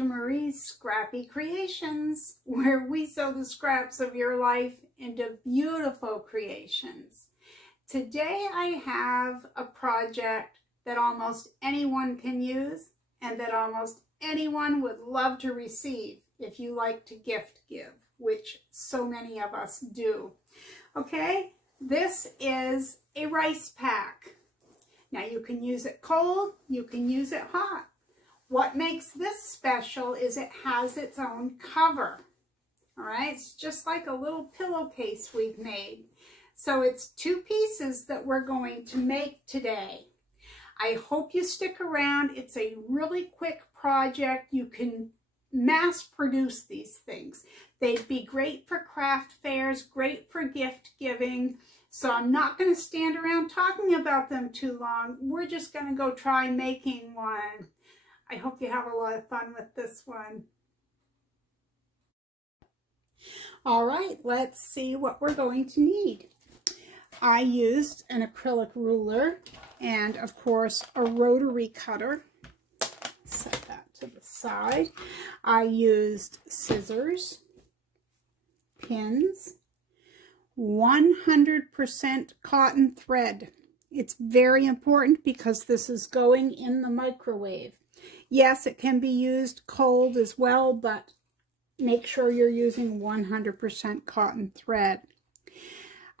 to Marie's Scrappy Creations, where we sew the scraps of your life into beautiful creations. Today I have a project that almost anyone can use and that almost anyone would love to receive if you like to gift give, which so many of us do. Okay, this is a rice pack. Now you can use it cold, you can use it hot. What makes this special is it has its own cover. All right, it's just like a little pillowcase we've made. So it's 2 pieces that we're going to make today. I hope you stick around. It's a really quick project. You can mass produce these things. They'd be great for craft fairs, great for gift giving. So I'm not going to stand around talking about them too long. We're just going to go try making one. I hope you have a lot of fun with this one. All right, let's see what we're going to need. I used an acrylic ruler and, of course, a rotary cutter. Set that to the side. I used scissors, pins, 100% cotton thread. It's very important because this is going in the microwave. Yes, it can be used cold as well, but make sure you're using 100% cotton thread.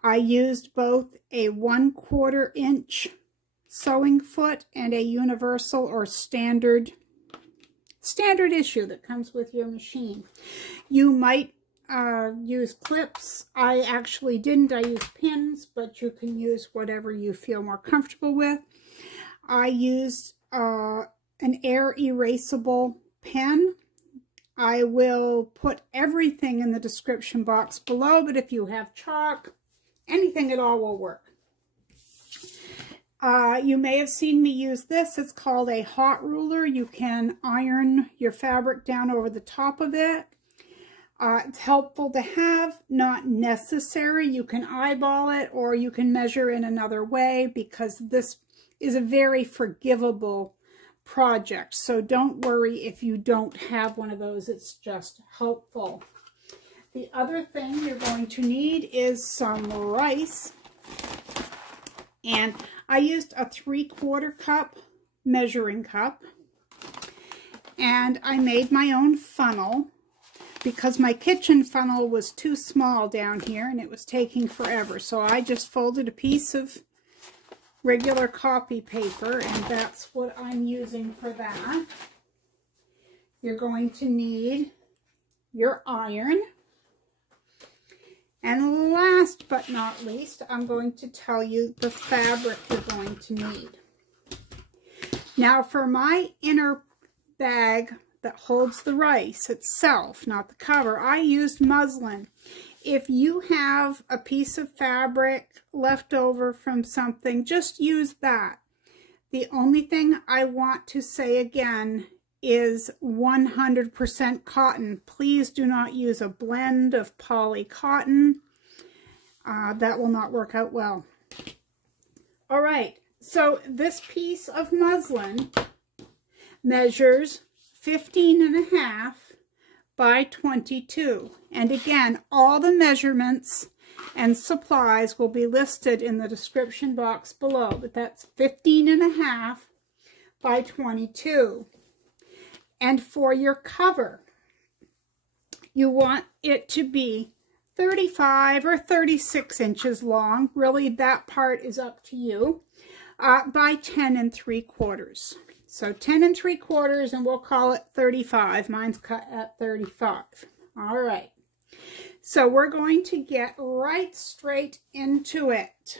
I used both a 1/4 inch sewing foot and a universal or standard issue that comes with your machine. You might use clips. I actually didn't. I used pins, but you can use whatever you feel more comfortable with. I used an air erasable pen. I will put everything in the description box below, but if you have chalk, anything at all will work. You may have seen me use this. It's called a hot ruler. You can iron your fabric down over the top of it. It's helpful to have, not necessary. You can eyeball it or you can measure in another way because this is a very forgivable project. So don't worry if you don't have one of those. It's just helpful. The other thing you're going to need is some rice. And I used a 3/4 cup measuring cup. And I made my own funnel because my kitchen funnel was too small down here and it was taking forever. So I just folded a piece of regular copy paper, and that's what I'm using for that. You're going to need your iron. And last but not least, I'm going to tell you the fabric you're going to need. Now for my inner bag that holds the rice itself, not the cover, I used muslin. If you have a piece of fabric left over from something, just use that. The only thing I want to say again is 100% cotton. Please do not use a blend of poly cotton. That will not work out well. All right, so this piece of muslin measures 15.5 by 22. And again, all the measurements and supplies will be listed in the description box below, but that's 15.5 by 22. And for your cover, you want it to be 35 or 36 inches long. Really, that part is up to you, by 10 3/4. So 10 3/4, and we'll call it 35. Mine's cut at 35. All right. So we're going to get right straight into it.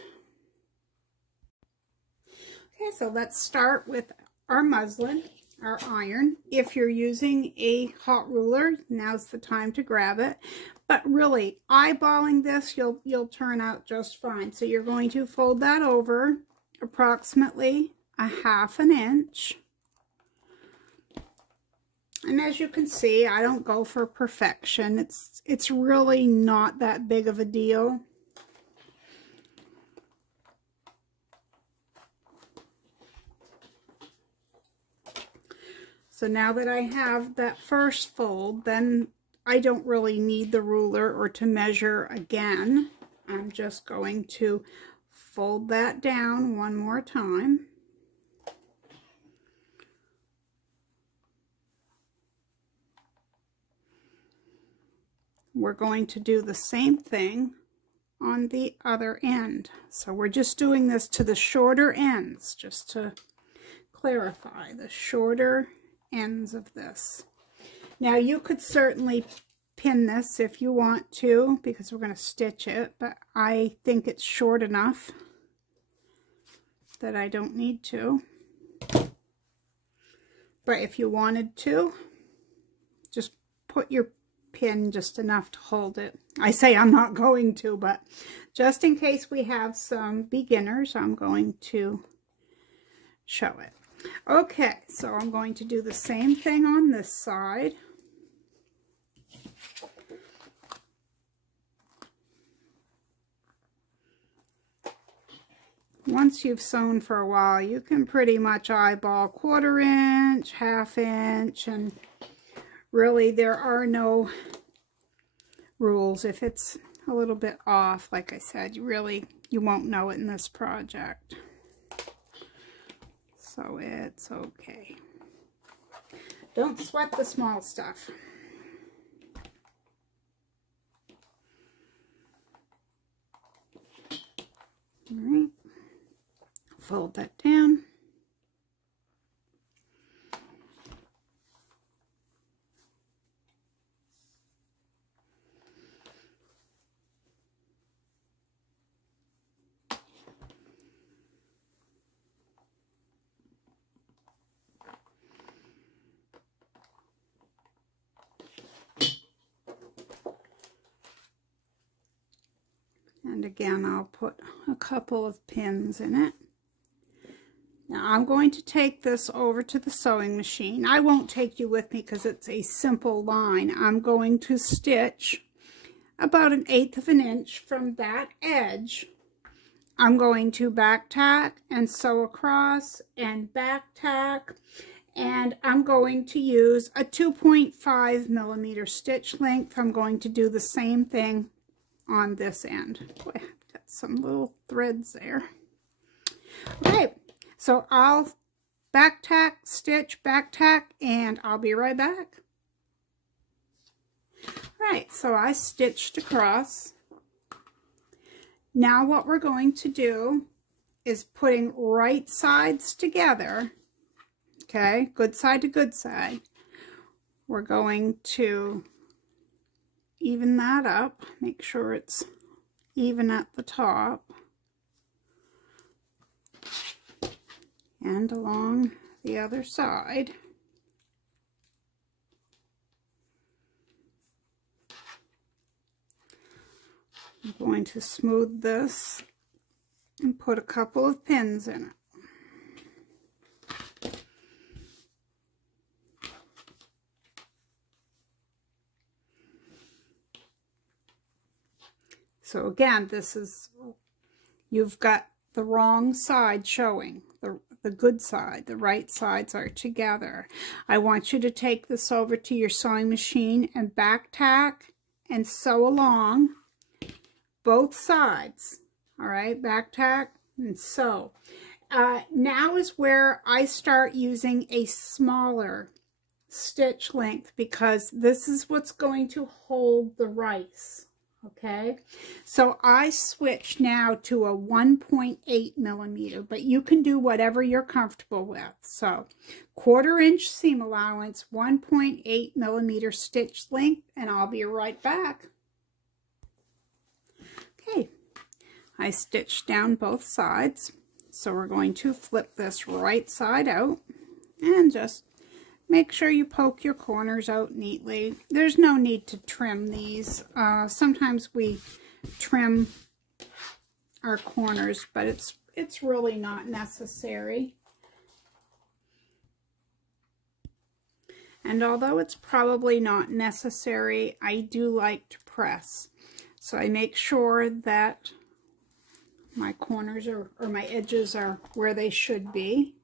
Okay, so let's start with our muslin, our iron. If you're using a hot ruler, now's the time to grab it. But really, eyeballing this, you'll turn out just fine. So you're going to fold that over approximately 1/2 inch. And as you can see, I don't go for perfection. It's really not that big of a deal. So now that I have that first fold, then I don't really need the ruler or to measure again. I'm just going to fold that down one more time. We're going to do the same thing on the other end. So we're just doing this to the shorter ends, just to clarify, the shorter ends of this. Now you could certainly pin this if you want to, because we're going to stitch it, but I think it's short enough that I don't need to. But if you wanted to, just put your pin just enough to hold it. I say I'm not going to, but just in case we have some beginners, I'm going to show it. Okay, so I'm going to do the same thing on this side. Once you've sewn for a while, you can pretty much eyeball 1/4 inch, 1/2 inch, and really there are no rules. If it's a little bit off, like I said, you won't know it in this project. So it's okay. Don't sweat the small stuff. All right. Fold that down. And again, I'll put a couple of pins in it. Now I'm going to take this over to the sewing machine. I won't take you with me because it's a simple line. I'm going to stitch about 1/8 of an inch from that edge. I'm going to back tack and sew across and back tack, and I'm going to use a 2.5 millimeter stitch length. I'm going to do the same thing on this end. Boy, I've got some little threads there. Okay, so I'll back tack, stitch, back tack, and I'll be right back. Right, so I stitched across. Now what we're going to do is putting right sides together, okay, good side to good side. We're going to even that up, make sure it's even at the top and along the other side. I'm going to smooth this and put a couple of pins in it. So again, this is, you've got the wrong side showing, the good side, the right sides are together. I want you to take this over to your sewing machine and back tack and sew along both sides. All right, back tack and sew. Now is where I start using a smaller stitch length because this is what's going to hold the rice. Okay, so I switch now to a 1.8 millimeter, but you can do whatever you're comfortable with. So 1/4 inch seam allowance, 1.8 millimeter stitch length, and I'll be right back. Okay, I stitched down both sides, so we're going to flip this right side out and just make sure you poke your corners out neatly. There's no need to trim these. Sometimes we trim our corners, but it's really not necessary. And although it's probably not necessary, I do like to press. So I make sure that my corners or my edges are where they should be.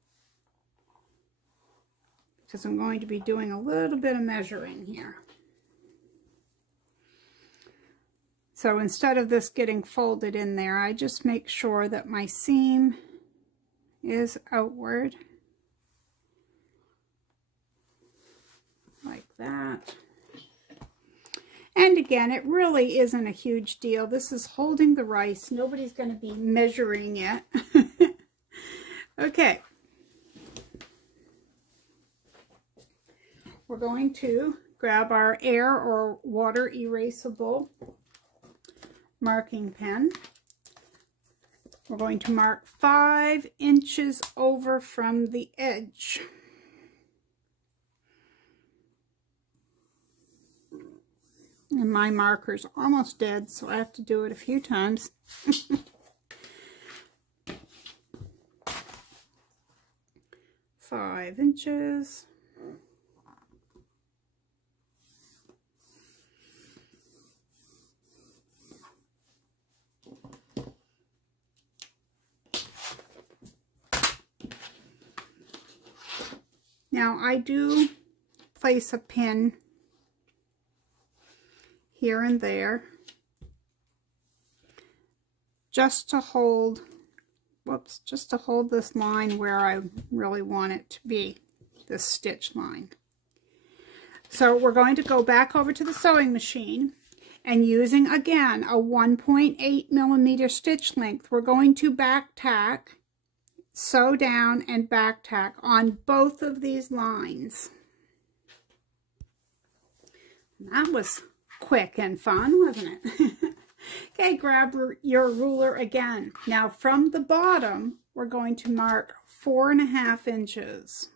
because I'm going to be doing a little bit of measuring here. So instead of this getting folded in there, I just make sure that my seam is outward, like that. And again, it really isn't a huge deal. This is holding the rice. Nobody's going to be measuring it. Okay. We're going to grab our air or water erasable marking pen. We're going to mark 5 inches over from the edge. And my marker's almost dead, so I have to do it a few times. 5 inches. Now I do place a pin here and there just to hold, just to hold this line where I really want it to be, this stitch line. So we're going to go back over to the sewing machine, and using again a 1.8 millimeter stitch length, we're going to back tack, sew down and back tack on both of these lines. That was quick and fun, wasn't it? Okay, grab your ruler again. Now from the bottom, we're going to mark 4.5 inches.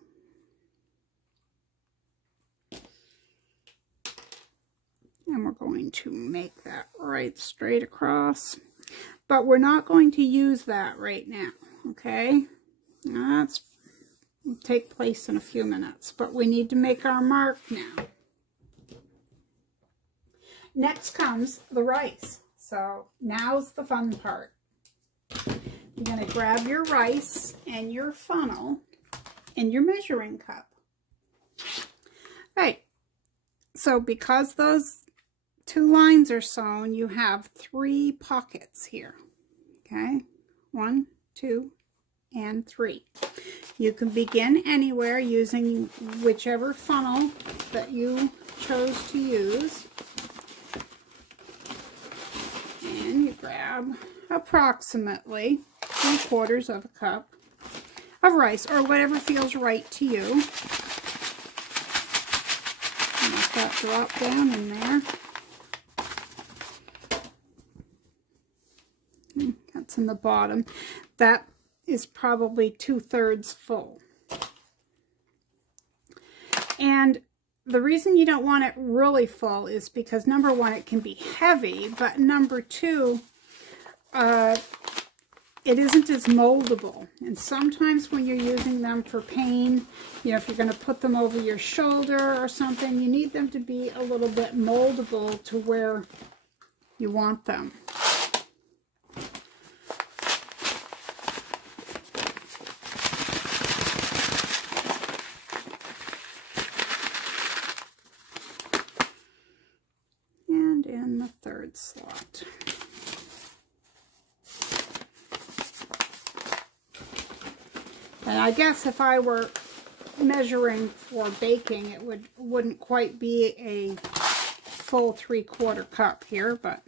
And we're going to make that right straight across. But we're not going to use that right now, okay? That's will take place in a few minutes, but we need to make our mark now. Next comes the rice. So now's the fun part. You're going to grab your rice and your funnel and your measuring cup. Right. So because those 2 lines are sewn, you have 3 pockets here. Okay, 1, 2, and 3. You can begin anywhere using whichever funnel that you chose to use. And you grab approximately 3/4 of a cup of rice, or whatever feels right to you. And let that drop down in there. That's in the bottom. That is probably 2/3 full. And the reason you don't want it really full is because, number one, it can be heavy, but number two, it isn't as moldable. And sometimes when you're using them for pain, you know, if you're going to put them over your shoulder or something, you need them to be a little bit moldable to where you want them. In the 3rd slot. And I guess if I were measuring for baking, it wouldn't quite be a full 3/4 cup here, but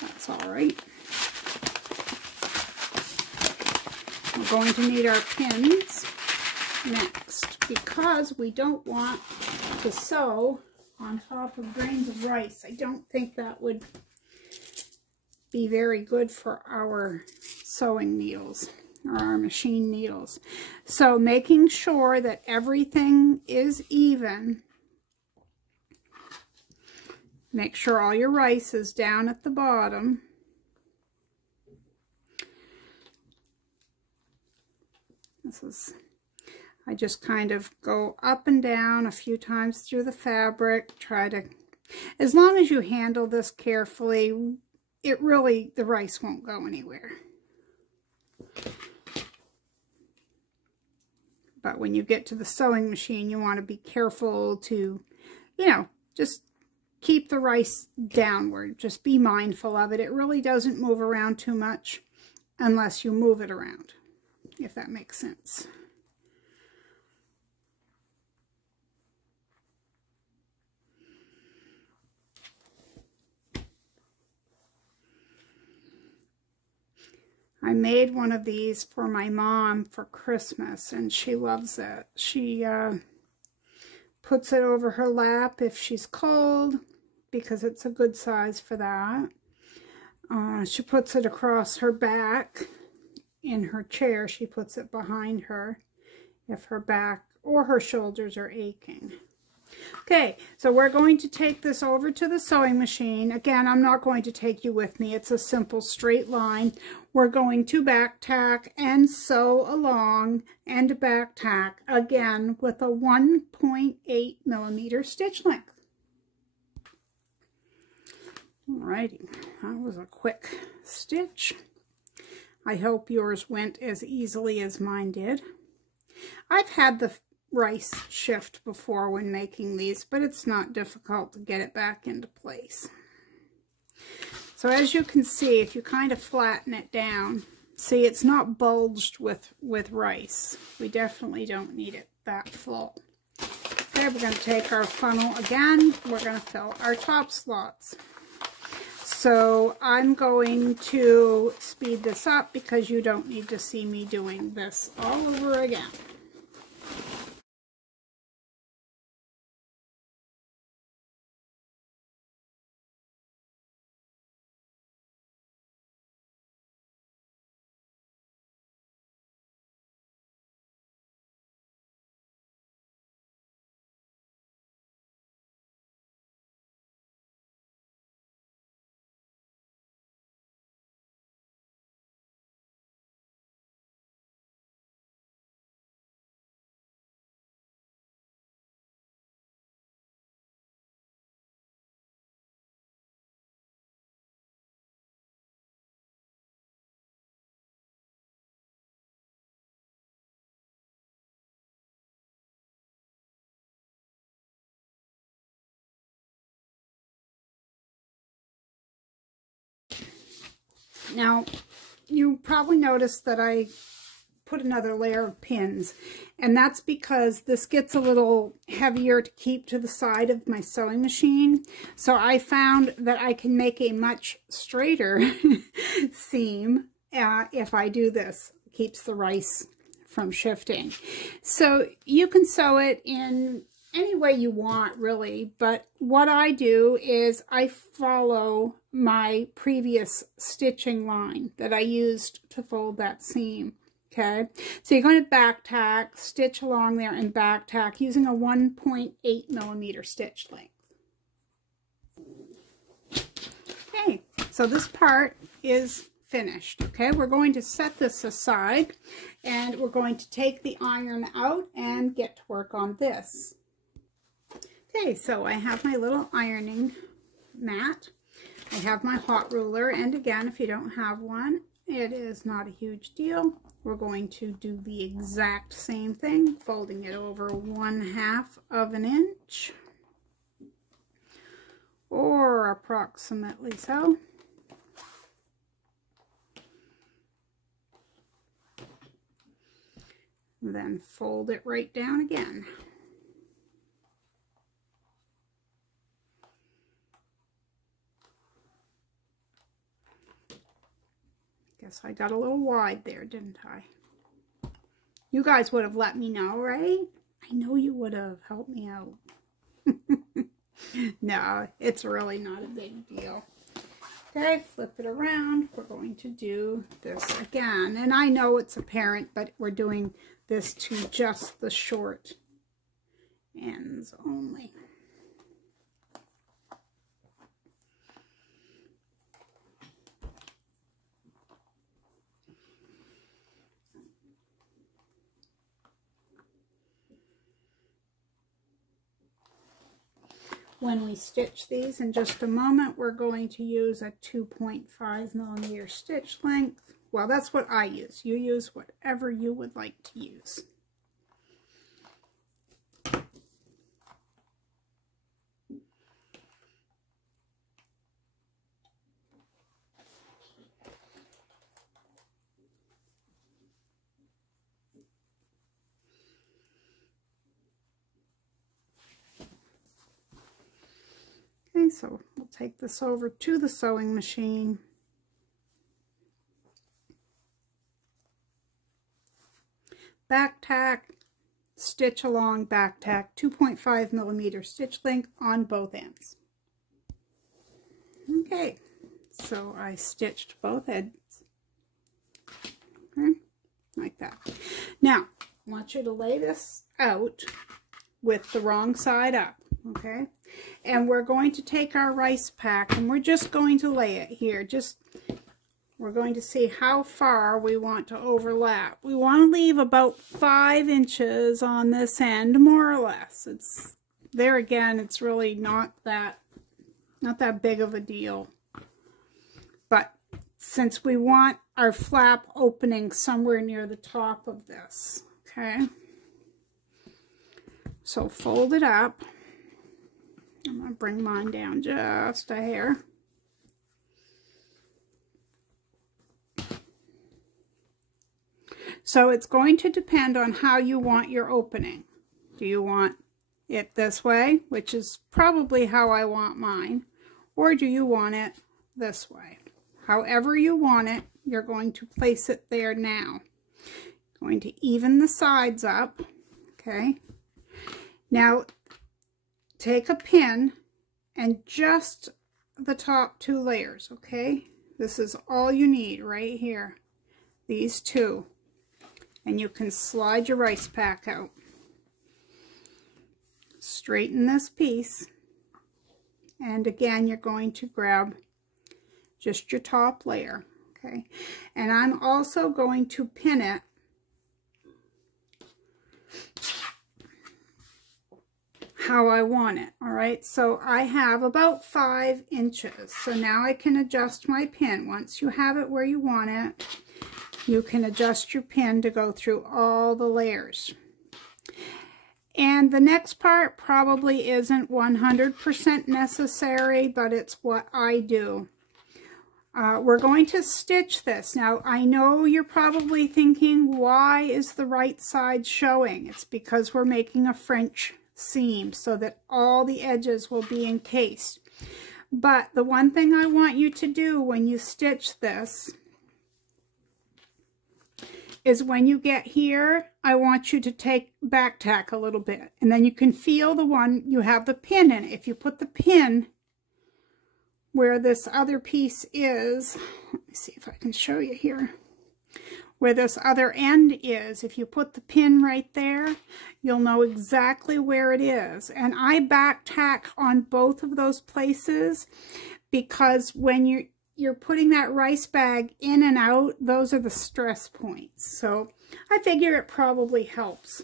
that's all right. We're going to need our pins next because we don't want to sew on top of grains of rice. I don't think that would be very good for our sewing needles or our machine needles. So making sure that everything is even. Make sure all your rice is down at the bottom. I just kind of go up and down a few times through the fabric. Try to, as long as you handle this carefully, the rice won't go anywhere. But when you get to the sewing machine, you want to be careful to, you know, just keep the rice downward. Just be mindful of it. It really doesn't move around too much unless you move it around, if that makes sense. I made one of these for my mom for Christmas, and she loves it. She puts it over her lap if she's cold, because it's a good size for that. She puts it across her back in her chair. She puts it behind her if her back or her shoulders are aching. Okay, so we're going to take this over to the sewing machine. Again, I'm not going to take you with me. It's a simple straight line. We're going to back tack and sew along and back tack again with a 1.8 millimeter stitch length. Alrighty, that was a quick stitch. I hope yours went as easily as mine did. I've had the rice shift before when making these, but it's not difficult to get it back into place. So as you can see, if you kind of flatten it down, see, it's not bulged with rice. We definitely don't need it that full. Okay, we're going to take our funnel again. We're going to fill our top slots. So I'm going to speed this up because you don't need to see me doing this all over again. Now, you probably noticed that I put another layer of pins, and that's because this gets a little heavier to keep to the side of my sewing machine. So I found that I can make a much straighter seam if I do this. It keeps the rice from shifting. So you can sew it in any way you want, really, but what I do is I follow my previous stitching line that I used to fold that seam. Okay, so you're going to back tack, stitch along there, and back tack using a 1.8 millimeter stitch length. Okay, so this part is finished. Okay, we're going to set this aside, and we're going to take the iron out and get to work on this. Okay, so I have my little ironing mat. I have my hot ruler, and again, if you don't have one, it is not a huge deal. We're going to do the exact same thing, folding it over 1/2 of an inch, or approximately so. Then fold it right down again. Guess I got a little wide there, didn't I? You guys would have let me know, right? I know you would have helped me out. No, it's really not a big deal. Okay, flip it around. We're going to do this again. And I know it's apparent, but we're doing this to just the short ends only. When we stitch these in just a moment, we're going to use a 2.5 millimeter stitch length. Well, that's what I use. You use whatever you would like to use. so we'll take this over to the sewing machine. Back tack, stitch along, back tack, 2.5 millimeter stitch length on both ends. Okay, so I stitched both ends, okay, like that. Now, I want you to lay this out with the wrong side up, okay? And we're going to take our rice pack and we're just going to lay it here. We're going to see how far we want to overlap. We want to leave about 5 inches on this end, more or less. It's there again, it's really not that big of a deal. But since we want our flap opening somewhere near the top of this, okay? So fold it up. I'm going to bring mine down just a hair. So it's going to depend on how you want your opening. Do you want it this way, which is probably how I want mine, or do you want it this way? However you want it, you're going to place it there now. Going to even the sides up, okay? Now, take a pin and just the top 2 layers, okay? This is all you need right here, these 2. And you can slide your rice pack out. Straighten this piece. And again, you're going to grab just your top layer, okay? And I'm also going to pin it how I want it, all right? So I have about 5 inches. So now I can adjust my pin. Once you have it where you want it, you can adjust your pin to go through all the layers. And the next part probably isn't 100% necessary, but it's what I do. We're going to stitch this. Now, I know you're probably thinking, why is the right side showing? It's because we're making a French seam so that all the edges will be encased. But the one thing I want you to do when you stitch this is when you get here, I want you to take back tack a little bit, and then you can feel the one you have the pin in. If you put the pin where this other piece is, let me see if I can show you here, where this other end is, if you put the pin right there, you'll know exactly where it is. And I back tack on both of those places because when you're putting that rice bag in and out, those are the stress points. So I figure it probably helps.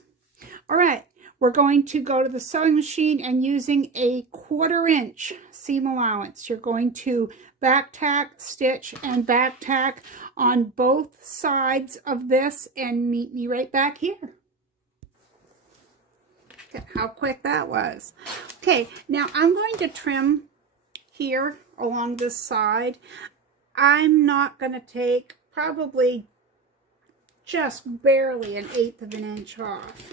All right, we're going to go to the sewing machine and using a 1/4 inch seam allowance, you're going to back tack, stitch, and back tack on both sides of this and meet me right back here. Okay, how quick that was. Okay, now I'm going to trim here along this side. I'm not going to take probably just barely 1/8 of an inch off.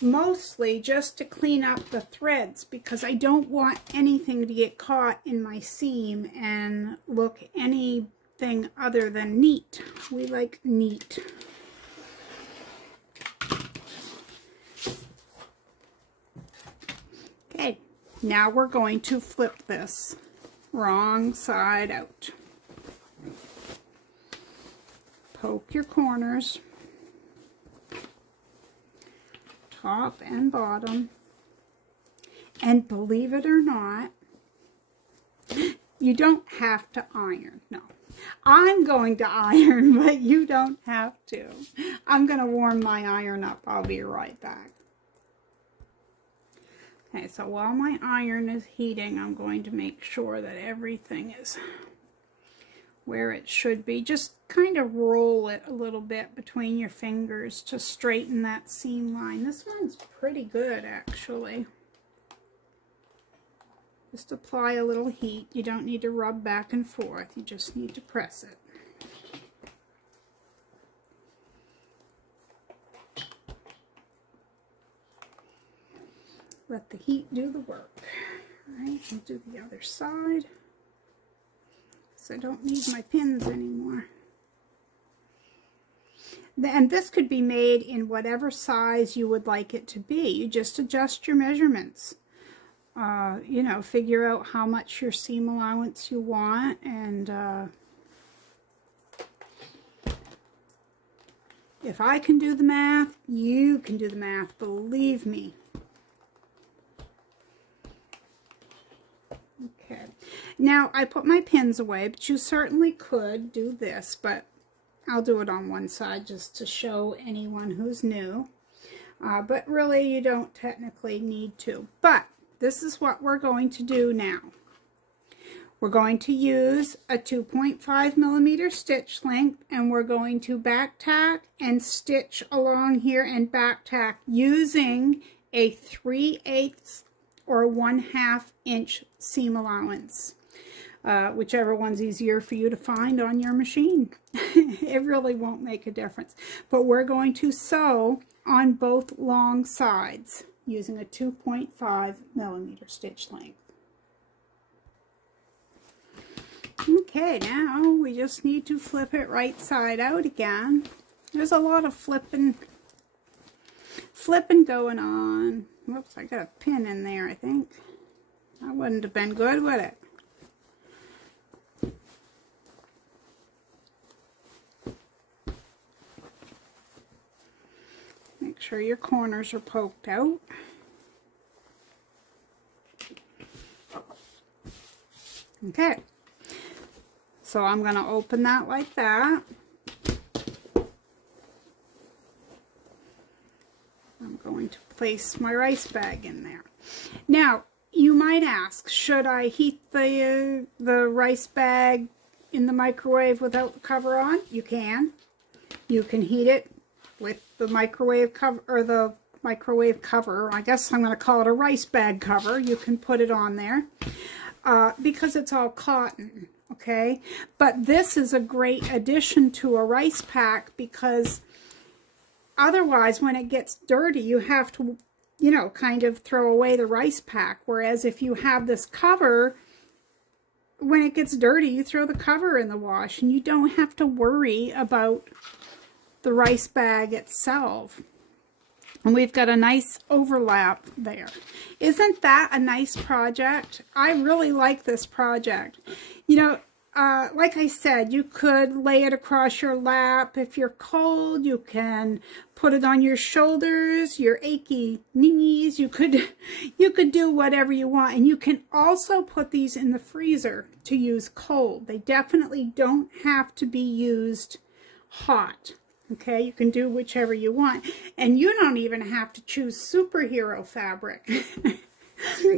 Mostly just to clean up the threads because I don't want anything to get caught in my seam and look anything other than neat. We like neat. Okay, now we're going to flip this wrong side out. Poke your corners, top and bottom, and believe it or not, you don't have to iron. No, I'm going to iron, but you don't have to. I'm going to warm my iron up. I'll be right back. Okay, so while my iron is heating, I'm going to make sure that everything is where it should be. Just kind of roll it a little bit between your fingers to straighten that seam line. This one's pretty good, actually. Just apply a little heat. You don't need to rub back and forth. You just need to press it. let the heat do the work. All right, I'll do the other side. So I don't need my pins anymore. And this could be made in whatever size you would like it to be. You just adjust your measurements. You know, figure out how much your seam allowance you want, and if I can do the math, you can do the math, believe me. Okay, now I put my pins away, but you certainly could do this, but I'll do it on one side just to show anyone who's new. But really, you don't technically need to. But this is what we're going to do now. We're going to use a 2.5 millimeter stitch length, and we're going to back tack and stitch along here and back tack using a 3/8 or 1/2 inch seam allowance. Whichever one's easier for you to find on your machine. It really won't make a difference. But we're going to sew on both long sides using a 2.5 millimeter stitch length. Okay, now we just need to flip it right side out again. There's a lot of flipping going on. Whoops, I got a pin in there, I think. That wouldn't have been good, would it? Make sure your corners are poked out. Okay, so I'm going to open that like that. I'm going to place my rice bag in there. Now, you might ask, should I heat the rice bag in the microwave without the cover on? You can. You can heat it with the microwave cover, or the microwave cover. I guess I'm going to call it a rice bag cover. You can put it on there because it's all cotton, okay? But this is a great addition to a rice pack, because otherwise when it gets dirty you have to, you know, kind of throw away the rice pack. Whereas if you have this cover, when it gets dirty you throw the cover in the wash and you don't have to worry about the rice bag itself. And we've got a nice overlap there. Isn't that a nice project? I really like this project. You know, like I said, you could lay it across your lap. If you're cold, you can put it on your shoulders, your achy knees. You could do whatever you want. And you can also put these in the freezer to use cold. They definitely don't have to be used hot. Okay, you can do whichever you want. And you don't even have to choose superhero fabric.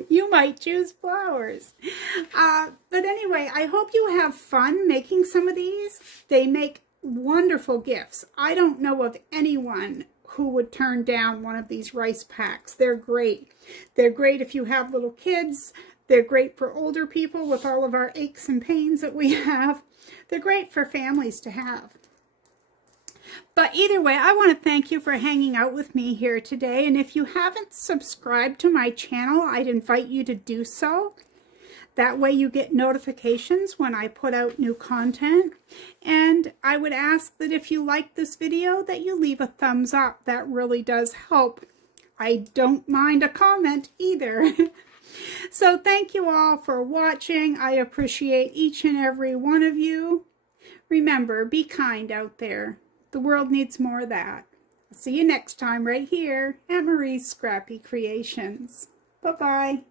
You might choose flowers. But anyway, I hope you have fun making some of these. They make wonderful gifts. I don't know of anyone who would turn down one of these rice packs. They're great. They're great if you have little kids. They're great for older people with all of our aches and pains that we have. They're great for families to have. But either way, I want to thank you for hanging out with me here today. And if you haven't subscribed to my channel, I'd invite you to do so. That way you get notifications when I put out new content. And I would ask that if you like this video, that you leave a thumbs up. That really does help. I don't mind a comment either. So thank you all for watching. I appreciate each and every one of you. Remember, be kind out there. The world needs more of that. I'll see you next time right here at Marie's Scrappy Creations. Bye-bye.